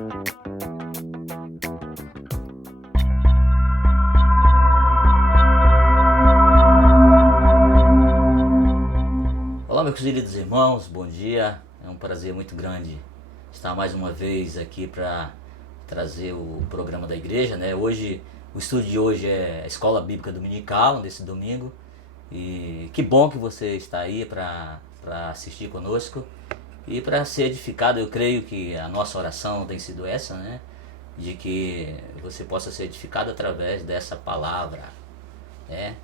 Olá, meus queridos irmãos, bom dia. É um prazer muito grande estar mais uma vez aqui para trazer o programa da igreja, né? Hoje, o estudo de hoje é a Escola Bíblica Dominical, nesse domingo. E que bom que você está aí para assistir conosco e para ser edificado. Eu creio que a nossa oração tem sido essa, né? De que você possa ser edificado através dessa palavra, né?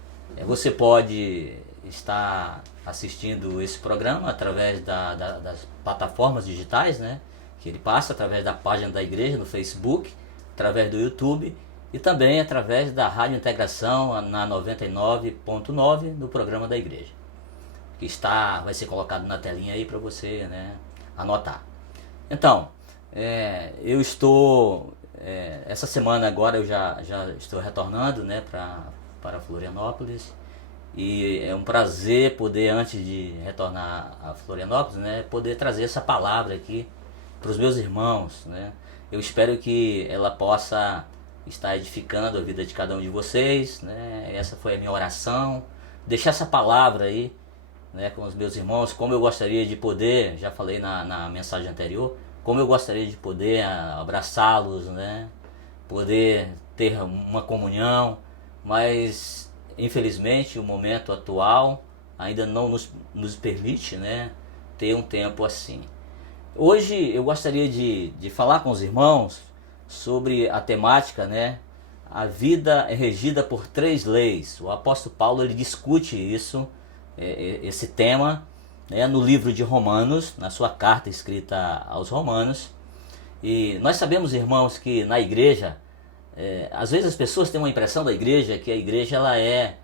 Você pode estar assistindo esse programa através das plataformas digitais, né? Que ele passa através da página da igreja no Facebook, através do YouTube e também através da Rádio Integração na 99.9 no programa da igreja, que vai ser colocado na telinha aí para você, né, anotar. Então, eu estou essa semana agora eu já estou retornando, né, para Florianópolis, e é um prazer poder, antes de retornar a Florianópolis, né, poder trazer essa palavra aqui para os meus irmãos, né. Eu espero que ela possa estar edificando a vida de cada um de vocês, né. Essa foi a minha oração, deixar essa palavra aí, né, com os meus irmãos, como eu gostaria de poder, já falei na mensagem anterior, como eu gostaria de poder abraçá-los, né, poder ter uma comunhão, mas infelizmente o momento atual ainda não nos permite, né, ter um tempo assim. Hoje eu gostaria de falar com os irmãos sobre a temática, né, a vida é regida por 3 leis. O apóstolo Paulo ele discute isso, esse tema, né, no livro de Romanos, na sua carta escrita aos Romanos. E nós sabemos, irmãos, que na igreja, às vezes as pessoas têm uma impressão da igreja que a igreja ela é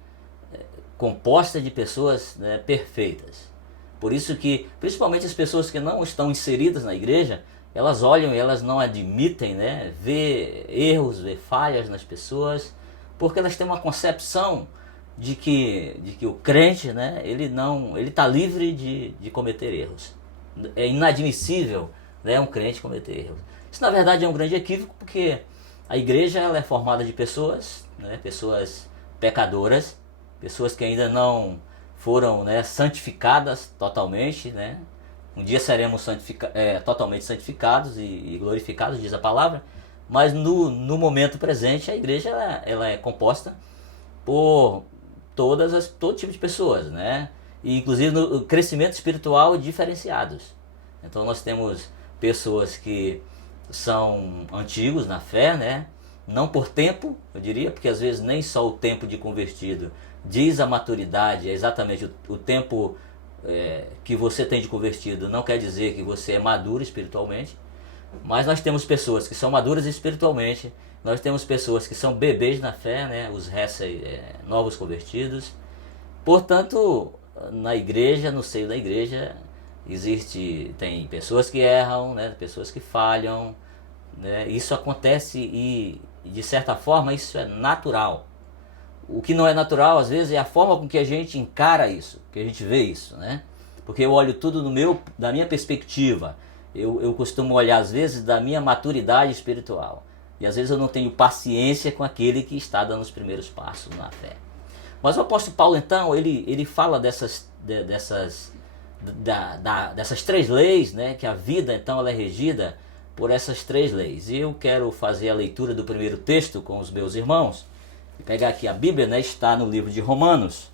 composta de pessoas, né, perfeitas. Por isso que, principalmente as pessoas que não estão inseridas na igreja, elas olham e elas não admitem, né, ver erros, ver falhas nas pessoas, porque elas têm uma concepção de que o crente, né, ele está livre de cometer erros. É inadmissível, né, um crente cometer erros. Isso na verdade é um grande equívoco, porque a igreja ela é formada de pessoas, né, pessoas pecadoras, pessoas que ainda não foram, né, santificadas totalmente, né. Um dia seremos totalmente santificados e glorificados, diz a palavra, mas no momento presente a igreja ela é composta por todo tipo de pessoas, né? E inclusive no crescimento espiritual diferenciados. Então nós temos pessoas que são antigos na fé, né? Não por tempo, eu diria, porque às vezes nem só o tempo de convertido diz a maturidade, é exatamente o tempo que você tem de convertido, não quer dizer que você é maduro espiritualmente, mas nós temos pessoas que são maduras espiritualmente, nós temos pessoas que são bebês na fé, né? Os novos convertidos. Portanto, na igreja, no seio da igreja, tem pessoas que erram, né? Pessoas que falham, né? Isso acontece e de certa forma isso é natural. O que não é natural às vezes é a forma com que a gente encara isso, que a gente vê isso, né? Porque eu olho tudo da minha perspectiva. Eu costumo olhar às vezes da minha maturidade espiritual. E às vezes eu não tenho paciência com aquele que está dando os primeiros passos na fé. Mas o apóstolo Paulo então, ele fala dessas 3 leis, né? Que a vida então ela é regida por essas 3 leis. E eu quero fazer a leitura do primeiro texto com os meus irmãos. Vou pegar aqui a Bíblia, né? Está no livro de Romanos,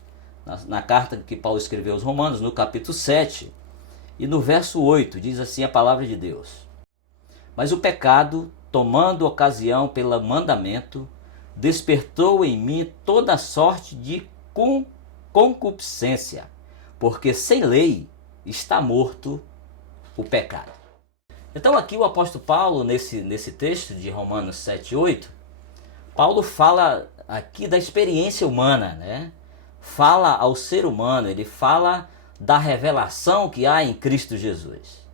na carta que Paulo escreveu aos Romanos, no capítulo 7. E no verso 8 diz assim a palavra de Deus: Mas o pecado, tomando ocasião pelo mandamento, despertou em mim toda sorte de concupiscência, porque sem lei está morto o pecado. Então aqui o apóstolo Paulo, nesse texto de Romanos 7:8, Paulo fala aqui da experiência humana, né? Fala ao ser humano, ele fala da revelação que há em Cristo Jesus.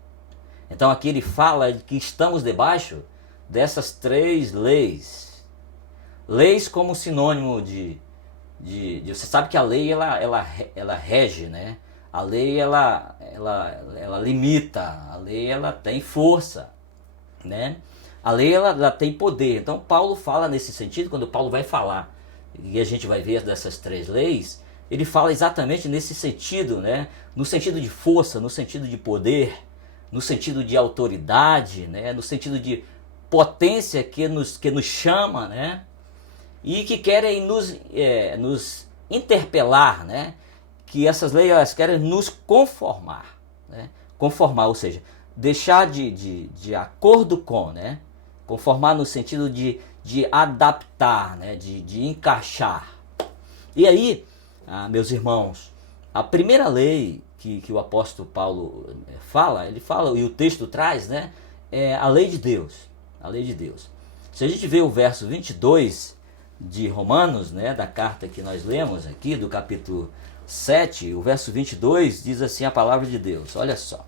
Então aqui ele fala de que estamos debaixo dessas 3 leis. Leis como sinônimo de você sabe que a lei ela rege, né? A lei ela limita, a lei ela tem força. né? A lei ela tem poder. Então Paulo fala nesse sentido, quando Paulo vai falar, e a gente vai ver dessas 3 leis, ele fala exatamente nesse sentido, né? No sentido de força, no sentido de poder, no sentido de autoridade, né? No sentido de potência que nos chama, né? E que querem nos interpelar, né? Que essas leis elas querem nos conformar, né? Conformar, ou seja, deixar de acordo com, né? Conformar no sentido de adaptar, né? De encaixar. E aí, meus irmãos, a primeira lei que o apóstolo Paulo fala, ele fala, e o texto traz, né? É a lei de Deus. A lei de Deus. Se a gente vê o verso 22 de Romanos, né? Da carta que nós lemos aqui, do capítulo 7, o verso 22 diz assim a palavra de Deus. Olha só.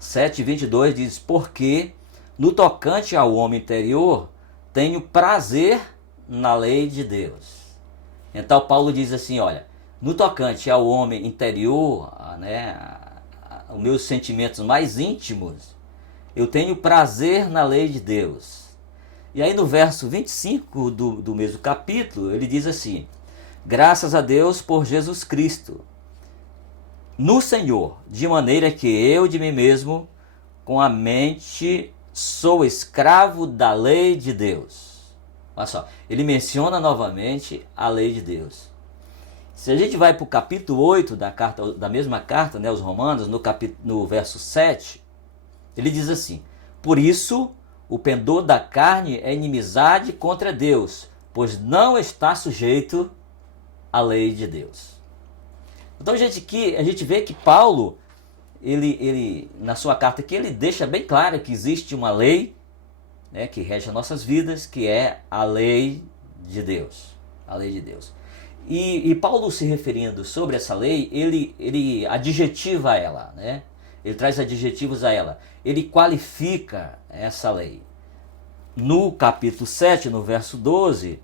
7:22 diz: porque no tocante ao homem interior tenho prazer na lei de Deus. Então Paulo diz assim, olha, no tocante ao homem interior, né, os meus sentimentos mais íntimos, eu tenho prazer na lei de Deus. E aí no verso 25 do mesmo capítulo, ele diz assim: graças a Deus por Jesus Cristo, no Senhor, de maneira que eu de mim mesmo, com a mente, sou escravo da lei de Deus. Olha só, ele menciona novamente a lei de Deus. Se a gente vai para o capítulo 8 da mesma carta, né, aos Romanos, no verso 7, ele diz assim: por isso, o pendor da carne é inimizade contra Deus, pois não está sujeito à lei de Deus. Então, gente, aqui a gente vê que Paulo, ele na sua carta aqui, ele deixa bem claro que existe uma lei, né, que rege as nossas vidas, que é a lei de Deus. A lei de Deus. E Paulo, se referindo sobre essa lei, ele adjetiva ela, né? Ele traz adjetivos a ela. Ele qualifica essa lei. No capítulo 7, no verso 12,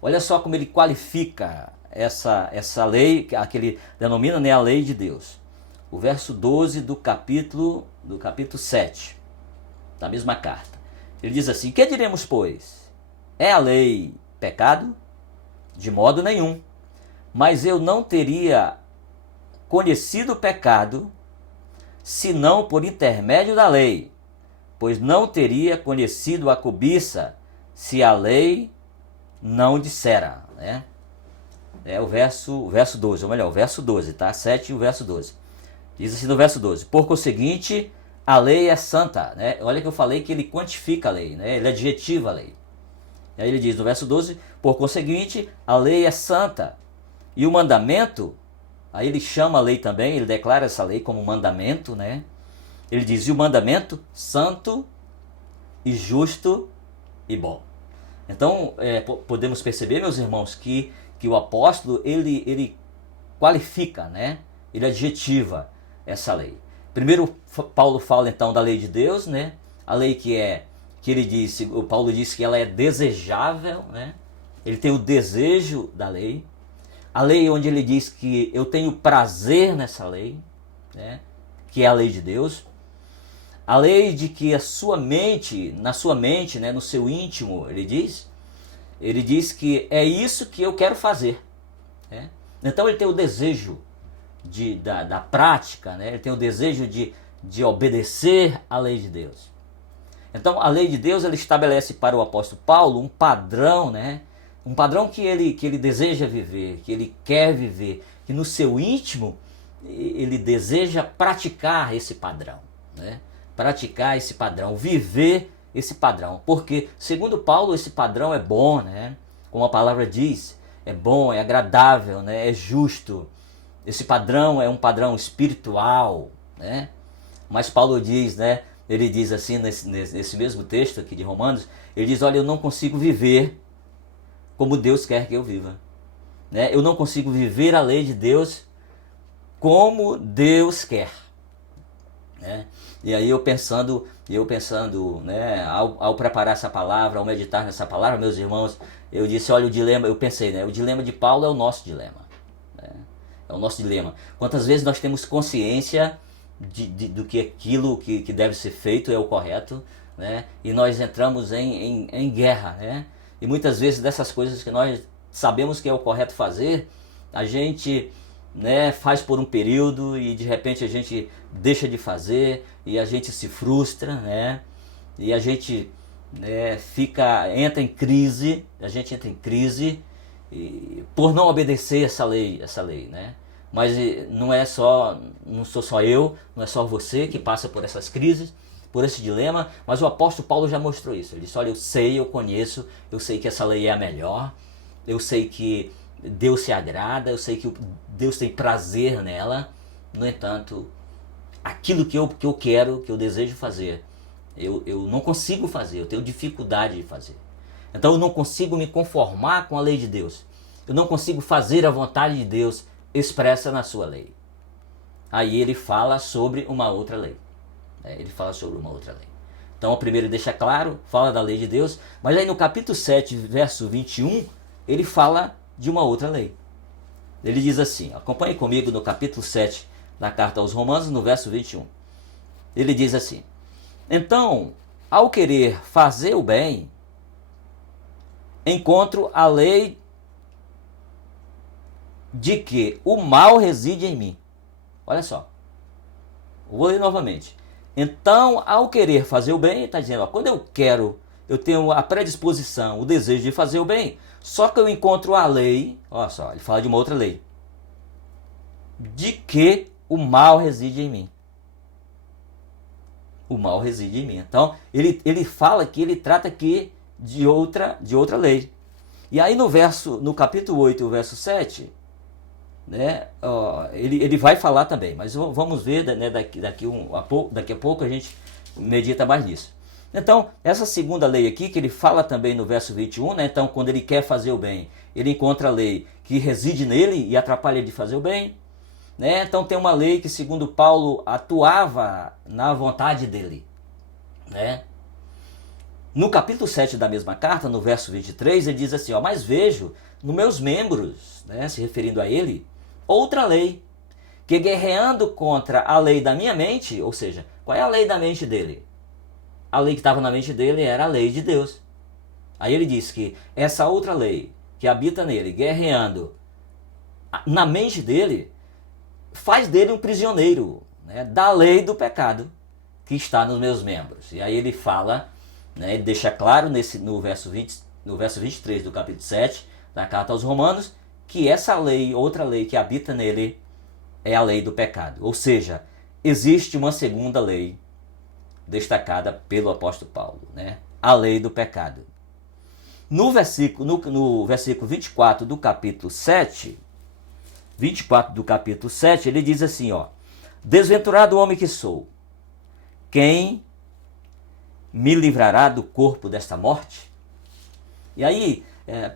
olha só como ele qualifica essa lei, que ele denomina, né, a lei de Deus. O verso 12 do capítulo 7, da mesma carta. Ele diz assim: que diremos, pois? É a lei pecado? De modo nenhum. Mas eu não teria conhecido o pecado, senão por intermédio da lei, pois não teria conhecido a cobiça, se a lei não dissera, né? É o verso 12, ou melhor, o verso 12, tá? 7 e o verso 12. Diz assim no verso 12: por conseguinte, a lei é santa, né? Olha que eu falei que ele quantifica a lei, né? Ele adjetiva a lei. E aí ele diz no verso 12: por conseguinte, a lei é santa. E o mandamento, aí ele chama a lei também, ele declara essa lei como mandamento, né? Ele diz: e o mandamento santo e justo e bom. Então, podemos perceber, meus irmãos, que o apóstolo, ele qualifica, né? Ele adjetiva essa lei. Primeiro, Paulo fala então da lei de Deus, né? A lei que ele disse, o Paulo disse que ela é desejável, né? Ele tem o desejo da lei. A lei onde ele diz que eu tenho prazer nessa lei, né? Que é a lei de Deus. A lei de que na sua mente, né? No seu íntimo, ele diz que é isso que eu quero fazer, né? Então ele tem o desejo da prática, né? Ele tem o desejo de obedecer à lei de Deus. Então a lei de Deus, ela estabelece para o apóstolo Paulo um padrão, né? Um padrão que ele deseja viver, que ele quer viver, que no seu íntimo ele deseja praticar esse padrão, né? Praticar esse padrão, viver esse padrão. Porque, segundo Paulo, esse padrão é bom, né? Como a palavra diz, é bom, é agradável, né? É justo. Esse padrão é um padrão espiritual, né? Mas Paulo diz, né? Ele diz assim nesse mesmo texto aqui de Romanos, ele diz: olha, eu não consigo viver como Deus quer que eu viva, né? Eu não consigo viver a lei de Deus como Deus quer, né? E aí eu pensando, né, ao preparar essa palavra, ao meditar nessa palavra, meus irmãos, eu disse, olha, o dilema, eu pensei, né? O dilema de Paulo é o nosso dilema, né? É o nosso dilema. Quantas vezes nós temos consciência do que aquilo que deve ser feito é o correto, né? E nós entramos em guerra, né? E muitas vezes dessas coisas que nós sabemos que é o correto fazer, a gente, né, faz por um período e de repente a gente deixa de fazer e a gente se frustra, né? E a gente, né, entra em crise, a gente entra em crise por não obedecer essa lei, né? Mas não sou só eu, não é só você que passa por essas crises, por esse dilema, mas o apóstolo Paulo já mostrou isso. Ele disse, olha, eu conheço, eu sei que essa lei é a melhor, eu sei que Deus se agrada, eu sei que Deus tem prazer nela. No entanto, aquilo que eu quero, que eu desejo fazer, eu não consigo fazer, eu tenho dificuldade de fazer. Então eu não consigo me conformar com a lei de Deus. Eu não consigo fazer a vontade de Deus expressa na sua lei. Aí ele fala sobre uma outra lei. Ele fala sobre uma outra lei. Então o primeiro deixa claro, fala da lei de Deus, mas aí no capítulo 7, verso 21, ele fala de uma outra lei. Ele diz assim, acompanhe comigo no capítulo 7 da carta aos Romanos, no verso 21. Ele diz assim, então, ao querer fazer o bem, encontro a lei de que o mal reside em mim. Olha só, vou ler novamente. Então, ao querer fazer o bem, está dizendo, quando eu tenho a predisposição, o desejo de fazer o bem, só que eu encontro a lei, olha só, ele fala de uma outra lei, de que o mal reside em mim. O mal reside em mim. Então, ele fala que ele trata aqui de outra lei. E aí no capítulo 8, verso 7, né, ele vai falar também, mas vamos ver, né, daqui a pouco a gente medita mais nisso. Então, essa segunda lei aqui, que ele fala também no verso 21, né, então quando ele quer fazer o bem, ele encontra a lei que reside nele e atrapalha ele de fazer o bem. Né? Então tem uma lei que, segundo Paulo, atuava na vontade dele. Né? No capítulo 7 da mesma carta, no verso 23, ele diz assim, mas vejo nos meus membros, né, se referindo a ele, outra lei, que guerreando contra a lei da minha mente, ou seja, qual é a lei da mente dele? A lei que estava na mente dele era a lei de Deus. Aí ele diz que essa outra lei que habita nele, guerreando na mente dele, faz dele um prisioneiro, né, da lei do pecado que está nos meus membros. E aí ele fala, né, ele deixa claro no verso 23 do capítulo 7 da carta aos Romanos, que essa lei, outra lei que habita nele, é a lei do pecado. Ou seja, existe uma segunda lei destacada pelo apóstolo Paulo, né, a lei do pecado. No versículo 24 do capítulo 7, ele diz assim, desventurado homem que sou, quem me livrará do corpo desta morte? E aí,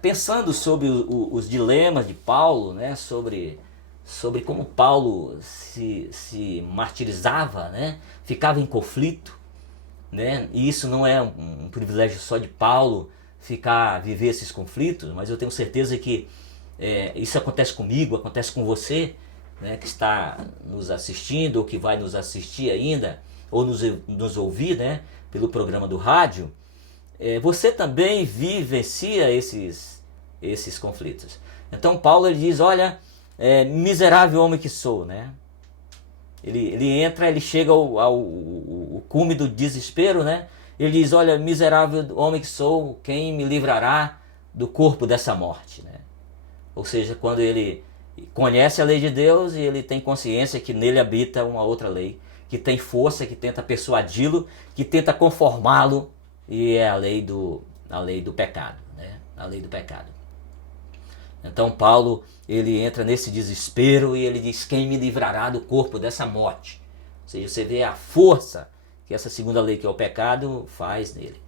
pensando sobre os dilemas de Paulo, né, sobre como Paulo se martirizava, né, ficava em conflito, né, e isso não é um privilégio só de Paulo, viver esses conflitos, mas eu tenho certeza que isso acontece comigo, acontece com você, né, que está nos assistindo ou que vai nos assistir ainda, ou nos ouvir, né, pelo programa do rádio. Você também vivencia esses conflitos. Então Paulo ele diz, olha, miserável homem que sou, né? Ele chega ao cume do desespero, né? Ele diz, olha, miserável homem que sou, quem me livrará do corpo dessa morte, né? Ou seja, quando ele conhece a lei de Deus e ele tem consciência que nele habita uma outra lei, que tem força, que tenta persuadi-lo, que tenta conformá-lo, e é a lei do pecado, né? A lei do pecado. Então Paulo, ele entra nesse desespero e ele diz, quem me livrará do corpo dessa morte? Ou seja, você vê a força que essa segunda lei, que é o pecado, faz nele.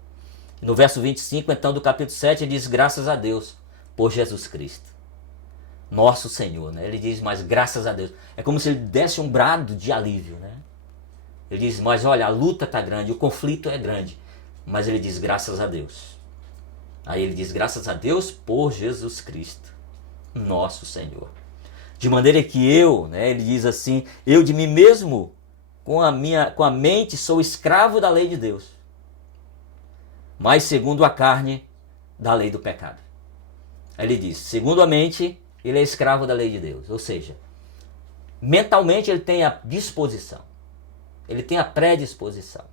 No verso 25, então, do capítulo 7, ele diz, graças a Deus por Jesus Cristo, nosso Senhor, né? Ele diz, mas graças a Deus. É como se ele desse um brado de alívio, né? Ele diz, mas olha, a luta está grande, o conflito é grande, mas ele diz, graças a Deus. Aí ele diz, graças a Deus por Jesus Cristo, nosso Senhor. De maneira que ele diz assim, eu de mim mesmo, com a mente, sou escravo da lei de Deus. mas segundo a carne, da lei do pecado. Aí ele diz, segundo a mente, ele é escravo da lei de Deus. Ou seja, mentalmente ele tem a disposição, ele tem a predisposição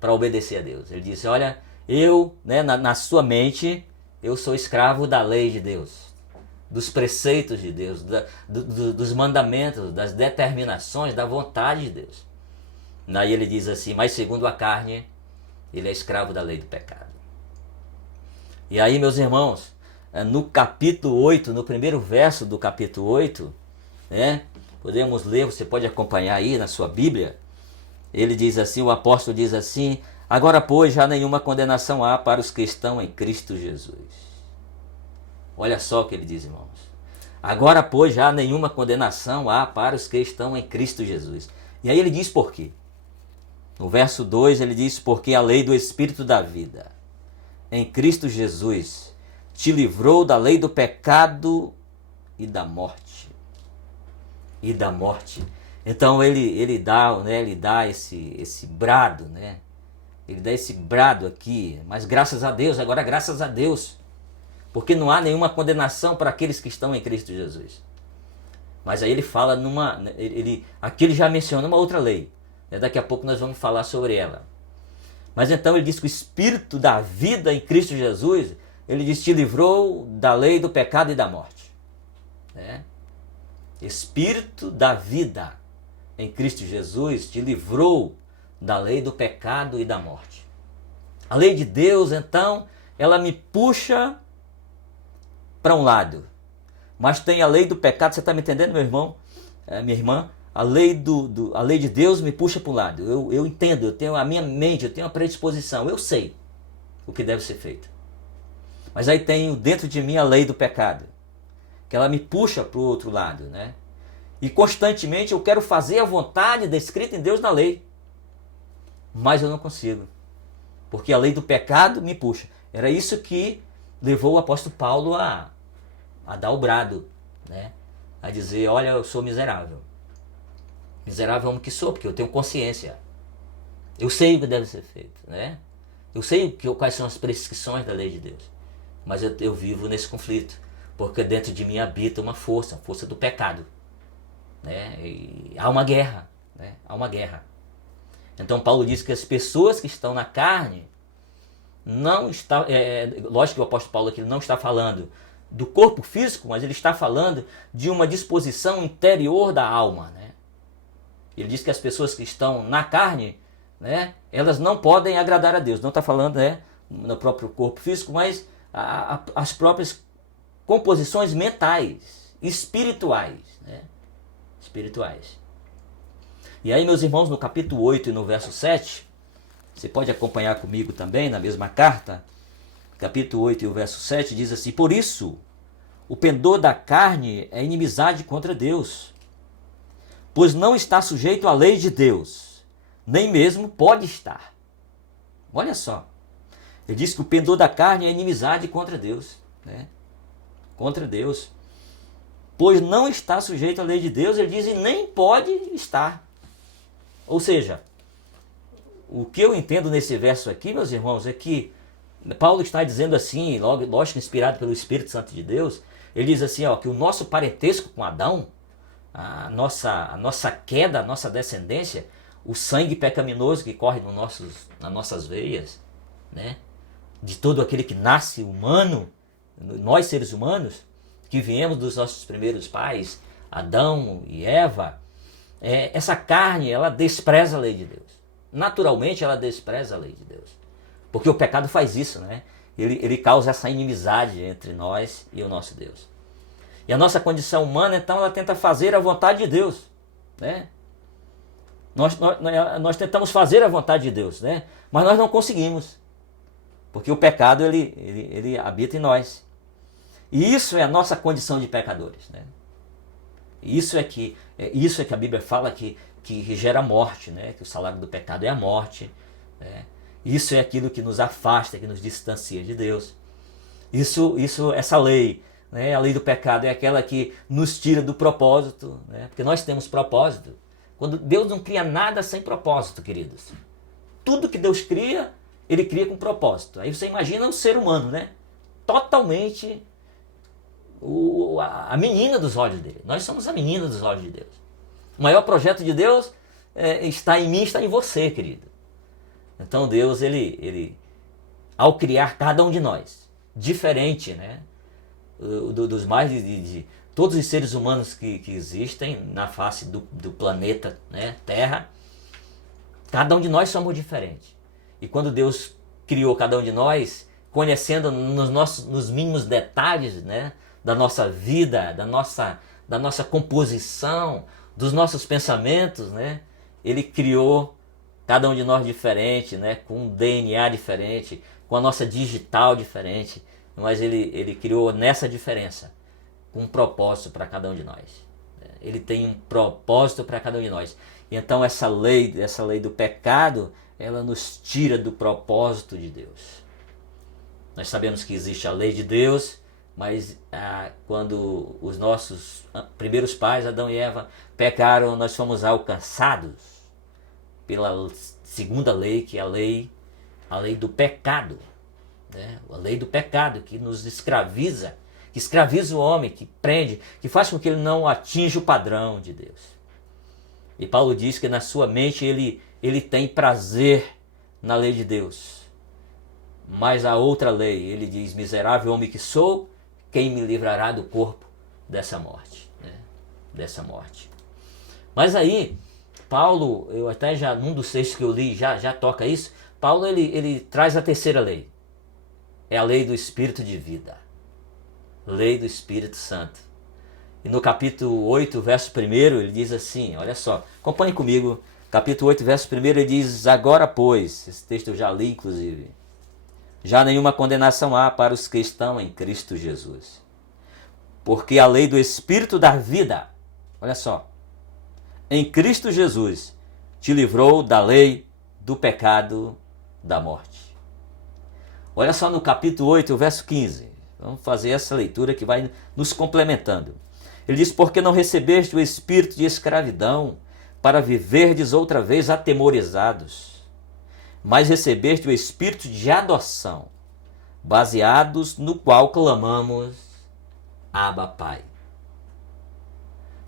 para obedecer a Deus. Ele diz, olha, eu, na sua mente, eu sou escravo da lei de Deus, dos preceitos de Deus, dos mandamentos, das determinações, da vontade de Deus. Aí ele diz assim, mas segundo a carne, ele é escravo da lei do pecado. E aí, meus irmãos, no capítulo 8, no primeiro verso do capítulo 8, podemos ler, você pode acompanhar aí na sua Bíblia, ele diz assim, o apóstolo diz assim, agora pois já nenhuma condenação há para os que estão em Cristo Jesus. Olha só o que ele diz, irmãos. Agora pois já nenhuma condenação há para os que estão em Cristo Jesus. E aí ele diz por quê? No verso 2 ele diz, porque a lei do Espírito da vida em Cristo Jesus te livrou da lei do pecado e da morte. E da morte. Então ele dá esse brado, Ele dá esse brado aqui, mas graças a Deus, agora graças a Deus, porque não há nenhuma condenação para aqueles que estão em Cristo Jesus. Mas aí ele fala aqui ele já menciona uma outra lei, daqui a pouco nós vamos falar sobre ela. Mas então ele diz que o Espírito da vida em Cristo Jesus, ele diz, te livrou da lei do pecado e da morte. Espírito da vida em Cristo Jesus te livrou da lei do pecado e da morte. A lei de Deus, então, ela me puxa para um lado. Mas tem a lei do pecado, você está me entendendo, meu irmão? Minha irmã? A lei de Deus me puxa para um lado. Eu entendo, eu tenho a minha mente, eu tenho a predisposição, eu sei o que deve ser feito. Mas aí tenho dentro de mim a lei do pecado, que ela me puxa para o outro lado, E constantemente eu quero fazer a vontade descrita em Deus na lei. Mas eu não consigo, porque a lei do pecado me puxa. Era isso que levou o apóstolo Paulo a dar o brado, A dizer, olha, eu sou miserável. Miserável homem que sou, porque eu tenho consciência. Eu sei o que deve ser feito, Eu sei quais são as prescrições da lei de Deus. Mas eu vivo nesse conflito, porque dentro de mim habita uma força, a força do pecado. E há uma guerra, Há uma guerra. Então Paulo diz que as pessoas que estão na carne, não está, lógico que o apóstolo Paulo aqui não está falando do corpo físico, mas ele está falando de uma disposição interior da alma, Ele diz que as pessoas que estão na carne, elas não podem agradar a Deus. Não está falando no próprio corpo físico, mas as próprias composições mentais, espirituais. Espirituais. E aí, meus irmãos, no capítulo 8 e no verso 7, você pode acompanhar comigo também na mesma carta, capítulo 8 e o verso 7 diz assim, por isso, o pendor da carne é inimizade contra Deus, pois não está sujeito à lei de Deus, nem mesmo pode estar. Olha só, ele diz que o pendor da carne é inimizade contra Deus, Contra Deus, pois não está sujeito à lei de Deus, ele diz, e nem pode estar. Ou seja, o que eu entendo nesse verso aqui, meus irmãos, é que Paulo está dizendo assim, lógico, inspirado pelo Espírito Santo de Deus, ele diz assim, que o nosso parentesco com Adão, a nossa queda, a nossa descendência, o sangue pecaminoso que corre nas nossas veias, de todo aquele que nasce humano, nós seres humanos, que viemos dos nossos primeiros pais, Adão e Eva, essa carne, ela despreza a lei de Deus. Naturalmente ela despreza a lei de Deus. Porque o pecado faz isso, Ele causa essa inimizade entre nós e o nosso Deus. E a nossa condição humana, então, ela tenta fazer a vontade de Deus, Nós tentamos fazer a vontade de Deus, Mas nós não conseguimos. Porque o pecado, ele habita em nós. E isso é a nossa condição de pecadores, Isso é que a Bíblia fala que gera morte, Que o salário do pecado é a morte, Isso é aquilo que nos afasta, que nos distancia de Deus. Essa lei, a lei do pecado é aquela que nos tira do propósito, Porque nós temos propósito. Quando Deus não cria nada sem propósito, queridos. Tudo que Deus cria ele cria com propósito. Aí você imagina o ser humano, né? Totalmente a menina dos olhos dele. Nós somos a menina dos olhos de Deus. O maior projeto de Deus está em mim, está em você, querido. Então Deus, ele ao criar cada um de nós, diferente, né? Dos mais de todos os seres humanos que existem na face do planeta, né? Terra, cada um de nós somos diferentes. E quando Deus criou cada um de nós, conhecendo nos mínimos detalhes, né? Da nossa vida, da nossa composição, dos nossos pensamentos, né? Ele criou cada um de nós diferente, né? Com um DNA diferente, com a nossa digital diferente, mas ele criou nessa diferença um propósito para cada um de nós. Ele tem um propósito para cada um de nós. E então essa lei do pecado, ela nos tira do propósito de Deus. Nós sabemos que existe a lei de Deus, mas quando os nossos primeiros pais, Adão e Eva, pecaram, nós fomos alcançados pela segunda lei, que é a lei do pecado, né? A lei do pecado que nos escraviza, que escraviza o homem, que prende, que faz com que ele não atinja o padrão de Deus. E Paulo diz que na sua mente ele tem prazer na lei de Deus. Mas a outra lei, ele diz: miserável homem que sou, quem me livrará do corpo dessa morte, né? Dessa morte. Mas aí, Paulo, eu até já, num dos textos que eu li, já toca isso. Paulo, ele traz a terceira lei. É a lei do Espírito de vida. Lei do Espírito Santo. E no capítulo 8, verso 1, ele diz assim, olha só, acompanhe comigo. Capítulo 8, verso 1, ele diz: agora, pois, esse texto eu já li, inclusive, já nenhuma condenação há para os que estão em Cristo Jesus. Porque a lei do Espírito da vida, olha só, em Cristo Jesus, te livrou da lei do pecado da morte. Olha só no capítulo 8, verso 15. Vamos fazer essa leitura que vai nos complementando. Ele diz: porque não recebeste o espírito de escravidão para viverdes outra vez atemorizados, mas recebeste o espírito de adoção, baseados no qual clamamos: Abba, Pai.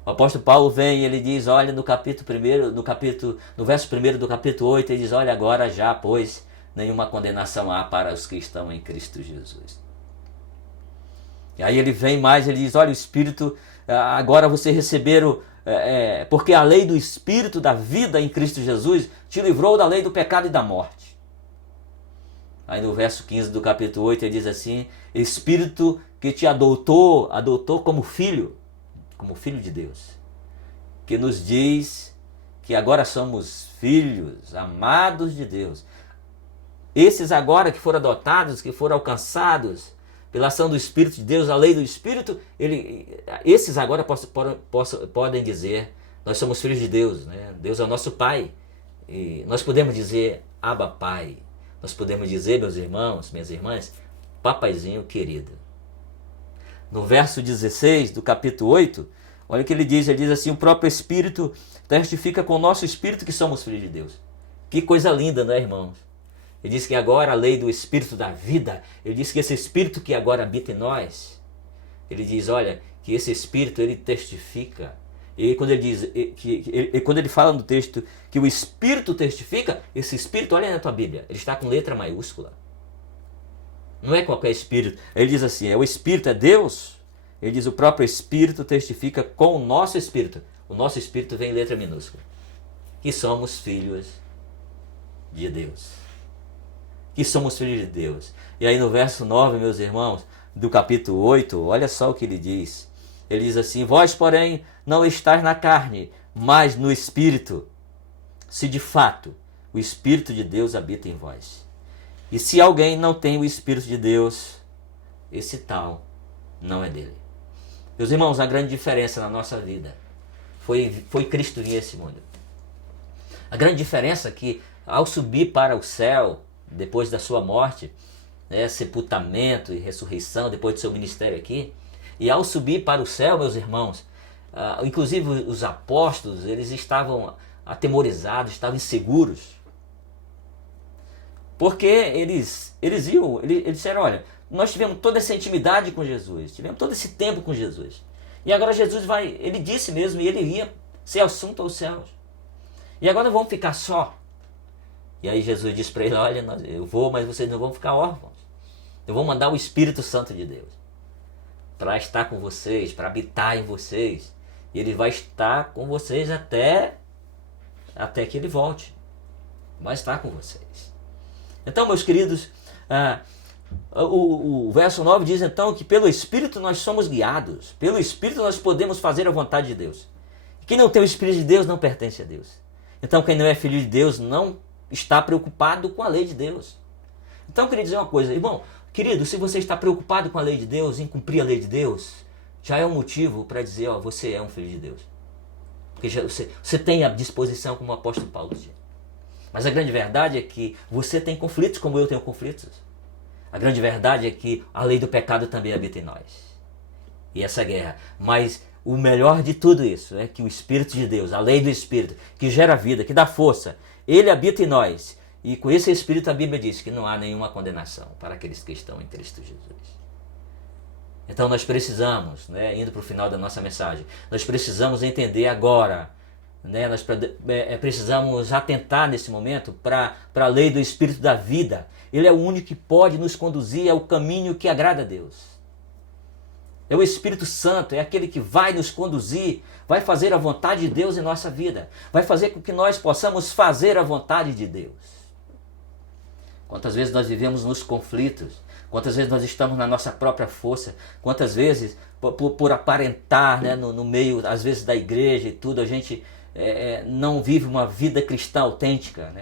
O apóstolo Paulo vem e ele diz, olha, no verso 1 do capítulo 8, ele diz: olha, agora já, pois, nenhuma condenação há para os que estão em Cristo Jesus. E aí ele vem mais, ele diz: olha, o Espírito, agora você receberam, porque a lei do Espírito da vida em Cristo Jesus te livrou da lei do pecado e da morte. Aí no verso 15 do capítulo 8 ele diz assim: Espírito que te adotou como filho de Deus, que nos diz que agora somos filhos amados de Deus. Esses agora que foram adotados, que foram alcançados pela ação do Espírito de Deus, a lei do Espírito, esses agora podem dizer: nós somos filhos de Deus, né? Deus é o nosso Pai. E nós podemos dizer: Abba, Pai. Nós podemos dizer, meus irmãos, minhas irmãs, papaizinho querido. No verso 16 do capítulo 8, olha o que ele diz assim: o próprio Espírito testifica com o nosso Espírito que somos filhos de Deus. Que coisa linda, não é, irmãos? Ele diz que agora a lei do Espírito da vida, ele diz que esse Espírito que agora habita em nós, ele diz, olha, que esse Espírito ele testifica. E quando ele diz, quando ele fala no texto que o Espírito testifica, esse Espírito, olha na tua Bíblia, ele está com letra maiúscula. Não é qualquer Espírito. Ele diz assim, o Espírito é Deus. Ele diz, o próprio Espírito testifica com o nosso Espírito. O nosso Espírito vem em letra minúscula. Que somos filhos de Deus. Que somos filhos de Deus. E aí no verso 9, meus irmãos, do capítulo 8, olha só o que ele diz. Ele diz assim: vós, porém, não estáis na carne, mas no Espírito, se de fato o Espírito de Deus habita em vós. E se alguém não tem o Espírito de Deus, esse tal não é dele. Meus irmãos, a grande diferença na nossa vida foi Cristo vir a esse mundo. A grande diferença é que ao subir para o céu, depois da sua morte, né, sepultamento e ressurreição, depois do seu ministério aqui, e ao subir para o céu, meus irmãos, inclusive os apóstolos, eles estavam atemorizados, estavam inseguros. Porque eles disseram, olha, nós tivemos toda essa intimidade com Jesus, tivemos todo esse tempo com Jesus. E agora Jesus ele disse mesmo, e ele ia ser assunto aos céus. E agora vamos ficar só. E aí Jesus disse para ele, olha, eu vou, mas vocês não vão ficar órfãos. Eu vou mandar o Espírito Santo de Deus para estar com vocês, para habitar em vocês. E ele vai estar com vocês até que ele volte. Vai estar com vocês. Então, meus queridos, o verso 9 diz então que pelo Espírito nós somos guiados. Pelo Espírito nós podemos fazer a vontade de Deus. Quem não tem o Espírito de Deus não pertence a Deus. Então, quem não é filho de Deus não está preocupado com a lei de Deus. Então, eu queria dizer uma coisa, irmão, querido, se você está preocupado com a lei de Deus, em cumprir a lei de Deus, já é um motivo para dizer, ó, você é um filho de Deus. Porque você tem a disposição, como o apóstolo Paulo dizia. Mas a grande verdade é que você tem conflitos, como eu tenho conflitos. A grande verdade é que a lei do pecado também habita em nós. E essa guerra. Mas o melhor de tudo isso é que o Espírito de Deus, a lei do Espírito, que gera vida, que dá força, ele habita em nós. E com esse Espírito a Bíblia diz que não há nenhuma condenação para aqueles que estão em Cristo Jesus. Então nós precisamos, indo para o final da nossa mensagem, nós precisamos entender agora, nós precisamos atentar nesse momento para a lei do Espírito da vida. Ele é o único que pode nos conduzir ao caminho que agrada a Deus. É o Espírito Santo, é aquele que vai nos conduzir, vai fazer a vontade de Deus em nossa vida, vai fazer com que nós possamos fazer a vontade de Deus. Quantas vezes nós vivemos nos conflitos, quantas vezes nós estamos na nossa própria força, quantas vezes por aparentar no meio, às vezes da igreja e tudo, a gente não vive uma vida cristã autêntica,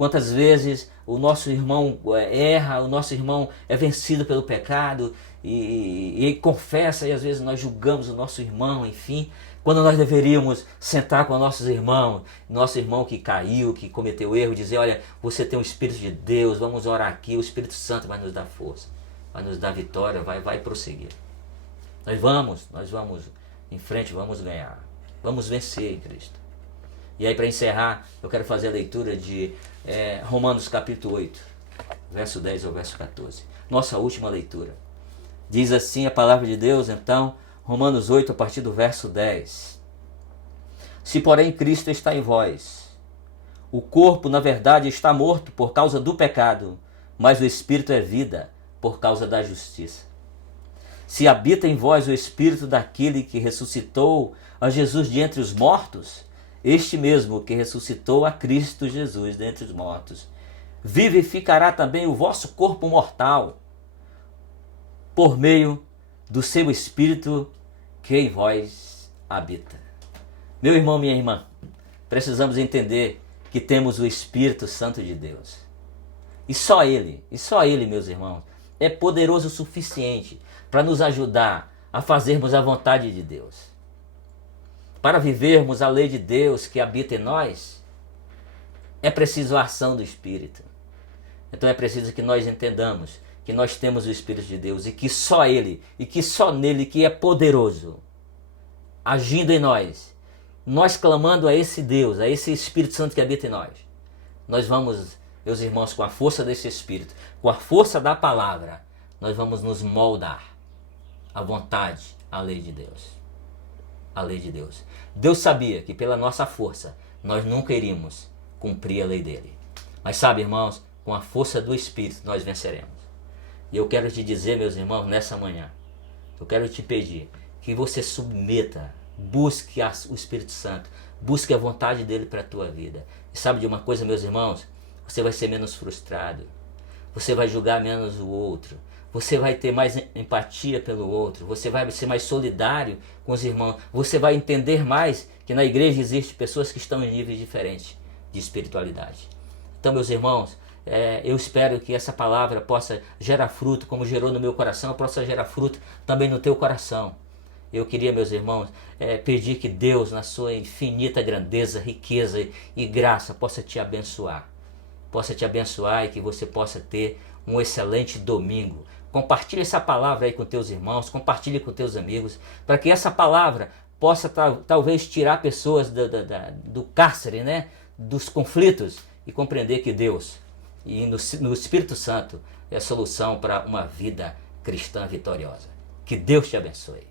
Quantas vezes o nosso irmão erra, o nosso irmão é vencido pelo pecado e confessa, e às vezes nós julgamos o nosso irmão, enfim, quando nós deveríamos sentar com nossos irmãos, nosso irmão que caiu, que cometeu erro, dizer, olha, você tem o Espírito de Deus, vamos orar aqui, o Espírito Santo vai nos dar força, vai nos dar vitória, vai prosseguir. Nós vamos em frente, vamos ganhar, vamos vencer em Cristo. E aí, para encerrar, eu quero fazer a leitura de Romanos capítulo 8, verso 10 ao verso 14. Nossa última leitura. Diz assim a palavra de Deus, então, Romanos 8, a partir do verso 10. Se porém Cristo está em vós, o corpo, na verdade, está morto por causa do pecado, mas o Espírito é vida por causa da justiça. Se habita em vós o Espírito daquele que ressuscitou a Jesus de entre os mortos, este mesmo que ressuscitou a Cristo Jesus dentre os mortos, vivificará também o vosso corpo mortal, por meio do seu Espírito que em vós habita. Meu irmão, minha irmã, precisamos entender que temos o Espírito Santo de Deus. E só Ele, meus irmãos, é poderoso o suficiente para nos ajudar a fazermos a vontade de Deus. Para vivermos a lei de Deus que habita em nós, é preciso a ação do Espírito. Então é preciso que nós entendamos que nós temos o Espírito de Deus e que só Ele, e que só nele que é poderoso, agindo em nós, nós clamando a esse Deus, a esse Espírito Santo que habita em nós vamos, meus irmãos, com a força desse Espírito, com a força da palavra, nós vamos nos moldar à vontade, à lei de Deus. A lei de Deus. Deus sabia que pela nossa força nós nunca iríamos cumprir a lei dele. Mas sabe, irmãos, com a força do Espírito nós venceremos. E eu quero te dizer, meus irmãos, nessa manhã, eu quero te pedir que você submeta, busque o Espírito Santo, busque a vontade dele para a tua vida. E sabe de uma coisa, meus irmãos? Você vai ser menos frustrado, você vai julgar menos o outro, você vai ter mais empatia pelo outro, você vai ser mais solidário com os irmãos, você vai entender mais que na igreja existem pessoas que estão em níveis diferentes de espiritualidade. Então, meus irmãos, eu espero que essa palavra possa gerar fruto, como gerou no meu coração, possa gerar fruto também no teu coração. Eu queria, meus irmãos, pedir que Deus, na sua infinita grandeza, riqueza e graça, possa te abençoar e que você possa ter um excelente domingo. Compartilhe essa palavra aí com teus irmãos, compartilhe com teus amigos, para que essa palavra possa talvez tirar pessoas do cárcere, dos conflitos, e compreender que Deus e no Espírito Santo é a solução para uma vida cristã vitoriosa. Que Deus te abençoe.